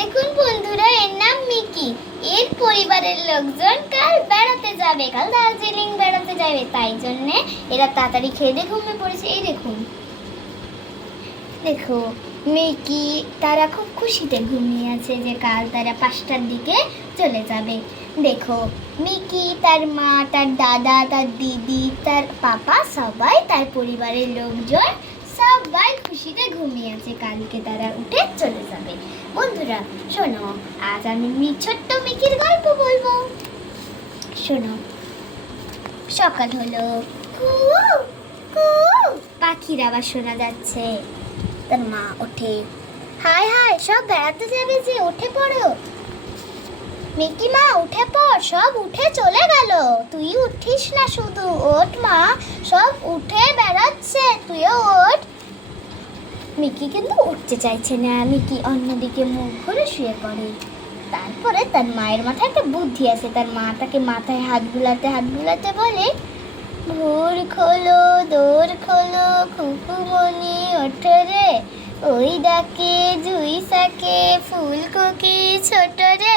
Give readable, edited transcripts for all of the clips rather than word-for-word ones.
দেখুন বন্ধুরা, এর নাম মিকি। এর পরিবারের লোকজন কাল বেড়াতে যাবে, কাল দার্জিলিং বেড়াতে যাবে, তাই জন্যে এরা তাড়াতাড়ি খেয়ে দিয়ে ঘুমিয়ে পড়েছে। এই দেখুন, দেখো মিকি তারা খুব খুশিতে ঘুমিয়ে আছে যে কাল তারা 5টার দিকে চলে যাবে। দেখো মিকি, তার মা, তার দাদা, তার দিদি, তার পাপা, সবাই তার পরিবারের লোকজন সবাই খুশিতে ঘুমিয়ে আছে, কালকে তারা উঠে চলে যাবে। বন্ধুরা শোনো, আজ আমি ছোট্ট মিকির গল্প বলবো। শোনো, সকাল হলো, কুউ কুউ পাখির আওয়াজ শোনা যাচ্ছে। তার মা ওঠে, হাই হাই সব বেড়াতে যাবে যে, উঠে পড়ো। মিকি মা উঠে পড়, সব উঠে চলে গেল, তুই উঠিস না, শুধু ওঠ মা, সব উঠে বেড়াচ্ছে, তুইও ওঠ। মিকি কিন্তু উঠতে চাইছে না, মিকি অন্যদিকে মুখ ঘুরে শুয়ে পড়ে। তারপরে তার মায়ের মাথায় একটা বুদ্ধি আসে, তার মা তাকে মাথায় হাত বুলাতে বলে, ভোর খোলো দোর খোলো খুকুমনি ওঠো রে, ওই ডাকে জুই সাকে ফুলকপি ছোট রে,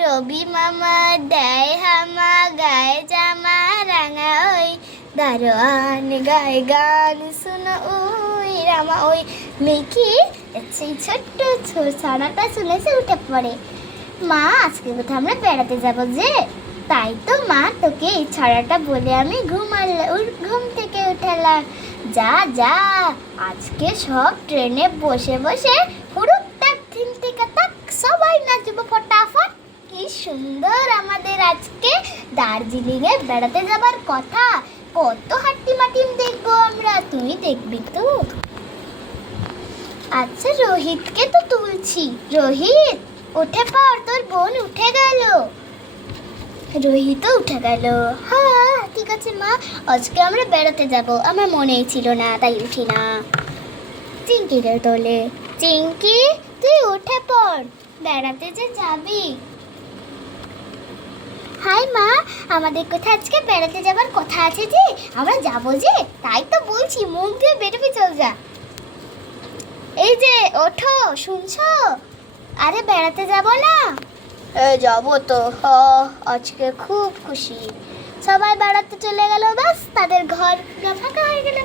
রবি মামা দেয় হামা গায়ে জামা রাঙা, ওই দারোয়ান গায়ে গান শুনো ওই রামা। ওই মিকি সেই ছোট্ট ছানাটা শুনেছে, উঠে পড়ে। মা আজকে কোথাও আমরা বেড়াতে যাবো যে, তাই তো মা তোকে এই ছড়াটা বলে আমি ঘুম থেকে উঠালাম। যা যা, আজকে সব ট্রেনে বসে বসে হুড়ুক টাক থিন থেকে তাক সবাই নাচবো ফটাফট। কি সুন্দর আমাদের আজকে দার্জিলিং এ বেড়াতে যাবার কথা, কত হাট্টিমাটিম দেখবো আমরা, তুই দেখবি তো? আচ্ছা রোহিতকে তো তুলছি, রোহিত উঠে পড়, তোর বোন উঠে গেল। রোহিতও উঠে গেল। হ্যাঁ ঠিক আছে মা, আজকে আমরা বেড়াতে যাব, আমার মনেই ছিল না তাই উঠি না। চিঙ্কিকে তোলে, চিঙ্কি তুই উঠে পড়, বেড়াতে যে যাবি। হাই মা, আমাদের কোথায় আজকে বেড়াতে যাবার কথা আছে যে, আমরা যাবো যে, তাই তো বলছি, মুখ দিয়ে বেরোবি, চল যা। এই যে ওঠো, শুনছো? আরে বেড়াতে যাব না? যাবো তো, আজকে খুব খুশি, সবাই বেড়াতে চলে গেল, ব্যাস তাদের ঘর ফাঁকা হয়ে গেল।